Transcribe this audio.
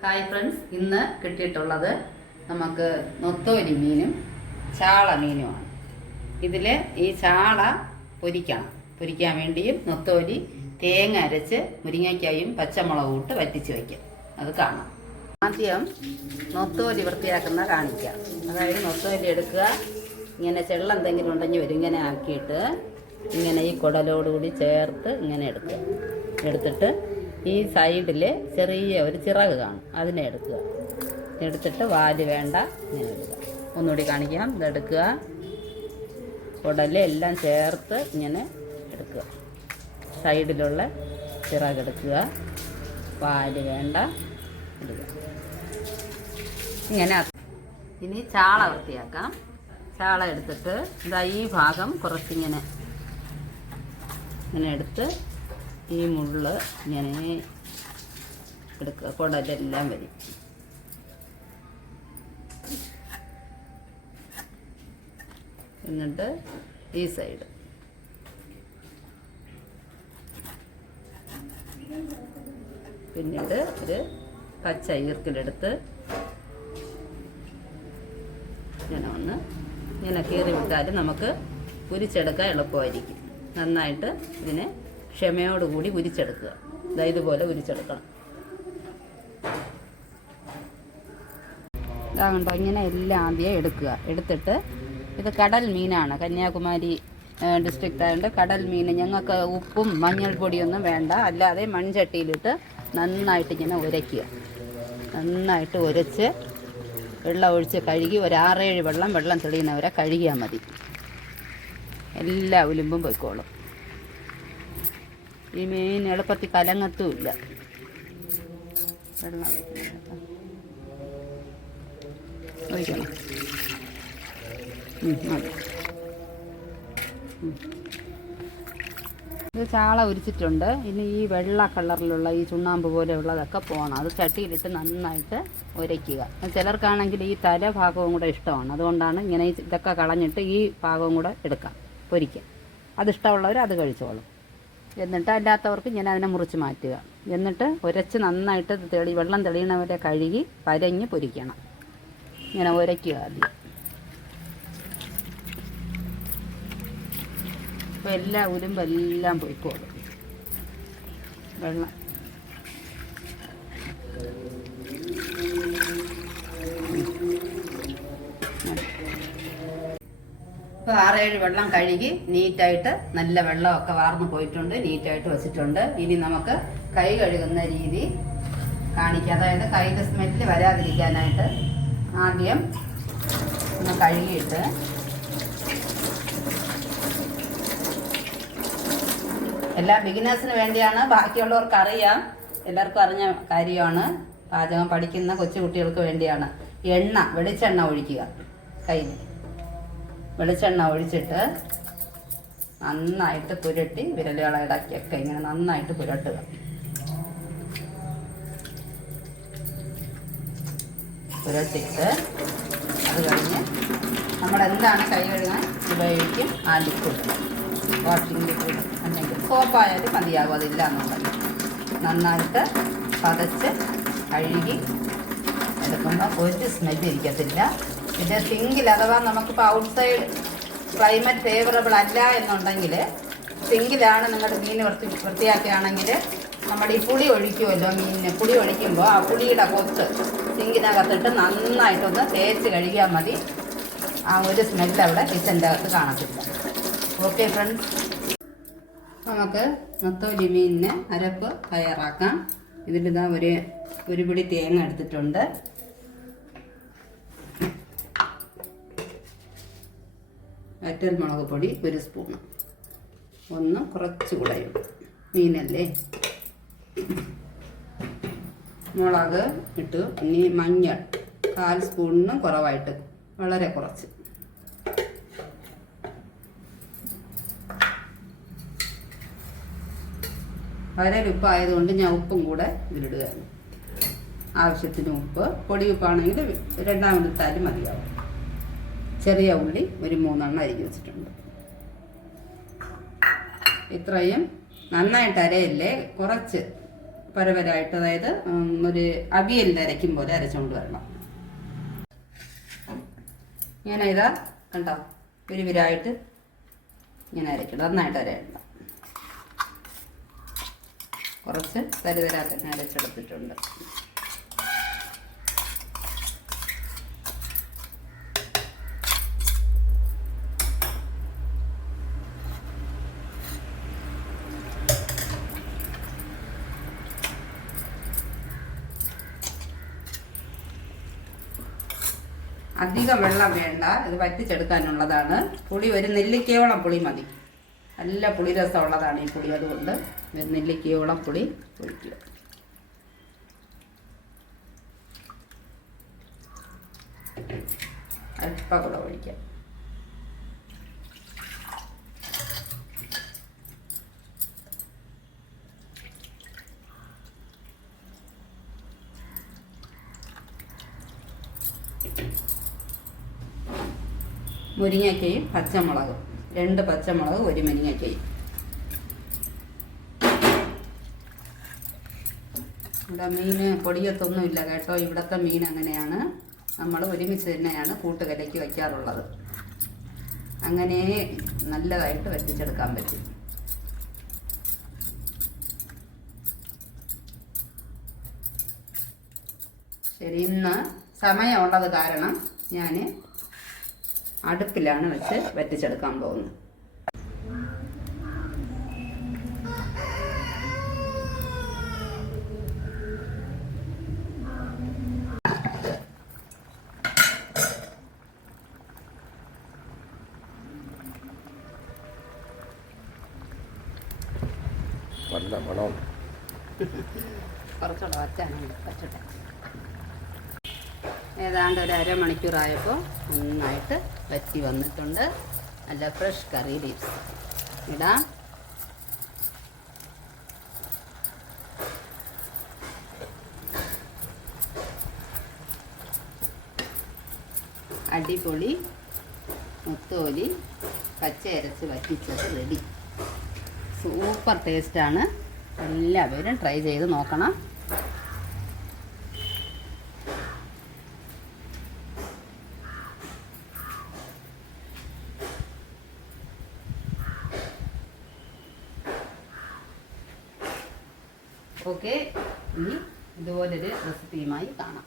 Hi friends, ഇന്ന് കിട്ടിയിട്ടുള്ളത് നമുക്ക് നൊത്തോലി മീനും ചാള മീനുമാണ്. ഇതിൽ ഈ ചാള പൊരിക്കാൻ വേണ്ടിയും നൊത്തോലി തേങ്ങ അരച്ച് മുരിങ്ങയ്ക്കായും പച്ചമുളകും ഇട്ട് വറ്റിച്ച് വയ്ക്കാം. അത് കാണാം. ആദ്യം നൊത്തോലി വൃത്തിയാക്കുന്ന കാണിക്കാം. അതായത് നൊത്തോലി എടുക്കുക, ഇങ്ങനെ ചെള്ളം എന്തെങ്കിലും ഉണ്ടെങ്കിൽ വരും, ഇങ്ങനെ ആക്കിയിട്ട് ഇങ്ങനെ ഈ കുടലോടുകൂടി ചേർത്ത് ഇങ്ങനെ എടുത്തിട്ട് ഈ സൈഡിൽ ചെറിയ ഒരു ചിറക് കാണും, അതിനെ എടുത്തിട്ട് വാല് വേണ്ട ഇങ്ങനെ എടുക്കുക. ഒന്നുകൂടി കാണിക്കാം. ഇതെടുക്കുക, കുടലെല്ലാം ചേർത്ത് ഇങ്ങനെ എടുക്കുക. സൈഡിലുള്ള ചിറകെടുക്കുക, വാല് വേണ്ട എടുക്കുക. ഇങ്ങനെ. ഇനി ചാള വൃത്തിയാക്കാം. ചാള എടുത്തിട്ട് ഇതാ ഈ ഭാഗം കുറച്ചിങ്ങനെ എടുത്ത് ഈ മുള്ള് ഇങ്ങനെ എടുക്കുക. കുടലെല്ലാം വരും. എന്നിട്ട് ഈ സൈഡ് പിന്നീട് ഒരു പച്ച ഈർക്കിലെടുത്ത് ഇങ്ങനെ കീറി വിട്ടാൽ നമുക്ക് ഉരിച്ചെടുക്കാൻ എളുപ്പമായിരിക്കും. നന്നായിട്ട് ഇതിനെ ക്ഷമയോടുകൂടി ഉരിച്ചെടുക്കുക. ഇതുപോലെ ഉരിച്ചെടുക്കണം. ഇതാകണ്ടോ, ഇങ്ങനെ എല്ലാം ആദ്യം എടുത്തിട്ട് ഇത് കടൽ മീനാണ്. കന്യാകുമാരി ഡിസ്ട്രിക്റ്റ് ആയതുകൊണ്ട് കടൽ മീൻ. ഞങ്ങൾക്ക് ഉപ്പും മഞ്ഞൾപ്പൊടിയൊന്നും വേണ്ട. അല്ലാതെ മൺചട്ടിയിലിട്ട് നന്നായിട്ട് ഇങ്ങനെ ഉരയ്ക്കുക. നന്നായിട്ട് ഉരച്ച് വെള്ളം ഒഴിച്ച് കഴുകി ഒരു 6-7 വെള്ളം തെളിയുന്നവരെ കഴുകിയാൽ മതി. എല്ലാ ഉലുമ്പും പോയിക്കോളും. ഈ മീൻ എളുപ്പത്തിൽ കലങ്ങത്തുമില്ല. വെള്ളം ഒഴിക്കണം. ഇത് ചാള ഉരിച്ചിട്ടുണ്ട്. ഇനി ഈ വെള്ള കളറിലുള്ള ഈ ചുണ്ണാമ്പ് പോലെ ഉള്ളതൊക്കെ പോകണം. അത് ചട്ടിയിലിട്ട് നന്നായിട്ട് ഉരയ്ക്കുക. ചിലർക്കാണെങ്കിൽ ഈ തല ഭാഗവും കൂടെ ഇഷ്ടമാണ്. അതുകൊണ്ടാണ് ഇങ്ങനെ ഇതൊക്കെ കളഞ്ഞിട്ട് ഈ ഭാഗവും കൂടെ എടുക്കാം, പൊരിക്കാം. അതിഷ്ടമുള്ളവർ അത് കഴിച്ചോളും. എന്നിട്ട് അല്ലാത്തവർക്ക് ഇങ്ങനെ അതിനെ മുറിച്ച് മാറ്റുക. എന്നിട്ട് ഉരച്ച് നന്നായിട്ട് വെള്ളം തെളിയണവരെ കഴുകി പരഞ്ഞ് പൊരിക്കണം. ഇങ്ങനെ ഉരയ്ക്കുക ആദ്യം. അപ്പോൾ എല്ലാ ഉലുമ്പെല്ലാം പൊയ്ക്കോളും. വെള്ളം ഇപ്പോൾ 6-7 വെള്ളം കഴുകി നീറ്റായിട്ട് നല്ല വെള്ളമൊക്കെ വാർന്നു പോയിട്ടുണ്ട്. നീറ്റായിട്ട് വെച്ചിട്ടുണ്ട്. ഇനി നമുക്ക് കൈ കഴുകുന്ന രീതി കാണിക്കാം. അതായത് കൈയുടെ സ്മെല്ല് വരാതിരിക്കാനായിട്ട് ആദ്യം ഒന്ന് കഴുകിയിട്ട് എല്ലാ ബിഗിനേഴ്സിന് വേണ്ടിയാണ്. ബാക്കിയുള്ളവർക്ക് അറിയാം, എല്ലാവർക്കും അറിഞ്ഞ കാര്യമാണ്. പാചകം പഠിക്കുന്ന കൊച്ചു കുട്ടികൾക്ക് വേണ്ടിയാണ്. വെളിച്ചെണ്ണ ഒഴിക്കുക. കയ്യിൽ വെളിച്ചെണ്ണ ഒഴിച്ചിട്ട് നന്നായിട്ട് പുരട്ടി വിരലുകളെ ഇടയ്ക്കൊക്കെ ഇങ്ങനെ നന്നായിട്ട് പുരട്ടുക. പുരട്ടിയിട്ട് അത് കഴിഞ്ഞ് നമ്മളെന്താണ് കൈ കഴുകാൻ ഉപയോഗിക്കും ആ ലിക്വിഡ്, വാഷിംഗ് ലിക്വിഡ് അല്ലെങ്കിൽ സോപ്പായാലും മതിയാകും. അതില്ല എന്നുണ്ടെങ്കിൽ നന്നായിട്ട് പതച്ച് കഴുകി എടുക്കുമ്പോൾ ഒരു സ്മെല്ല് ഇരിക്കത്തില്ല. ഇത് സിങ്കിൽ അഥവാ നമുക്കിപ്പോൾ ഔട്ട്സൈഡ് ക്ലൈമറ്റ് ഫേവറബിൾ അല്ല എന്നുണ്ടെങ്കിൽ സിങ്കിലാണ് നിങ്ങളുടെ മീൻ വൃത്തിയാക്കുകയാണെങ്കിൽ നമ്മുടെ ഈ പുളി ഒഴിക്കുമല്ലോ മീനിന്. പുളി ഒഴിക്കുമ്പോൾ ആ പുളിയുടെ കൊത്ത് സിങ്കിനകത്തിട്ട് നന്നായിട്ടൊന്ന് തേച്ച് കഴുകിയാൽ മതി. ആ ഒരു സ്മെല്ല് അവിടെ കിച്ചൻ്റെ അകത്ത് കാണത്തില്ല. ഓക്കെ ഫ്രണ്ട്സ്, നമുക്ക് നൊത്തോലി മീനിന് അരപ്പ് തയ്യാറാക്കാം. ഇതിലിതാ ഒരു പിടി തേങ്ങ എടുത്തിട്ടുണ്ട്. വറ്റൽ മുളക് പൊടി 1 സ്പൂണ്, ഒന്ന് കുറച്ചുകൂടെ മീനല്ലേ. മുളക് ഇട്ടു. ഇനി മഞ്ഞൾ 1/4 സ്പൂണിനും കുറവായിട്ട്, വളരെ കുറച്ച്. വളരെ ഉപ്പായതുകൊണ്ട് ഞാൻ ഉപ്പും കൂടെ ഇതിലിടുകയാണ്. ആവശ്യത്തിന് ഉപ്പ്. പൊടി ഉപ്പാണെങ്കിൽ 2 ഇട്ടാലും മതിയാവും. ചെറിയ ഉള്ളി 3 അരിഞ്ഞ് വെച്ചിട്ടുണ്ട്. ഇത്രയും നന്നായിട്ട് അരയല്ലേ, കുറച്ച് പരപരായിട്ട്, അതായത് ഒരു അവിയലിൻ്റെ അരയ്ക്കും പോലെ അരച്ചുകൊണ്ട് വരണം. ഇങ്ങനെ ഇതാ കണ്ടോ, വിരിവിരായിട്ട് ഇങ്ങനെ അരയ്ക്കണം. നന്നായിട്ട് അരയണ്ട, കുറച്ച് തരിതരാ തന്നെ അരച്ചെടുത്തിട്ടുണ്ട്. അധികം വെള്ളം വേണ്ട, ഇത് വറ്റിച്ചെടുക്കാനുള്ളതാണ്. പുളി ഒരു നെല്ലിക്കയോളം പുളി മതി. നല്ല പുളി രസമുള്ളതാണ് ഈ പുളി, അതുകൊണ്ട് ഒരു നെല്ലിക്കയോളം പുളി ഒഴിക്കുക. അല്പം കൂടെ ഒഴിക്കാം. മുരിങ്ങയ്ക്കയും പച്ചമുളകും, 2 പച്ചമുളക്, 1 മുരിങ്ങയ്ക്കയും. ഇവിടെ മീൻ പൊടിയത്തൊന്നുമില്ല കേട്ടോ. ഇവിടുത്തെ മീൻ അങ്ങനെയാണ്, നമ്മൾ ഒരുമിച്ച് തന്നെയാണ് കൂട്ടുകലയ്ക്ക് വയ്ക്കാറുള്ളത്. അങ്ങനെ നല്ലതായിട്ട് വറ്റിച്ചെടുക്കാൻ പറ്റും. ശരി, ഇന്ന് സമയമുള്ളത് കാരണം ഞാൻ അടുപ്പിലാണ് വെച്ച് വറ്റിച്ചെടുക്കാൻ പോകുന്നത്. കുറച്ചുകൂടെ വച്ചാനുണ്ട്, വച്ചട്ടെ. ഏതാണ്ട് ഒരു അരമണിക്കൂറായപ്പോൾ നന്നായിട്ട് വറ്റി വന്നിട്ടുണ്ട്. നല്ല ഫ്രഷ് കറി ലീവ്സ് ഇടാം. അടിപൊളി മുത്തോലി പച്ച അരച്ച് വറ്റിച്ചത് റെഡി. സൂപ്പർ ടേസ്റ്റാണ്. എല്ലാവരും ട്രൈ ചെയ്ത് നോക്കണം. ഓക്കെ, ഇനി ഇതുപോലൊരു റെസിപ്പിയുമായി കാണാം.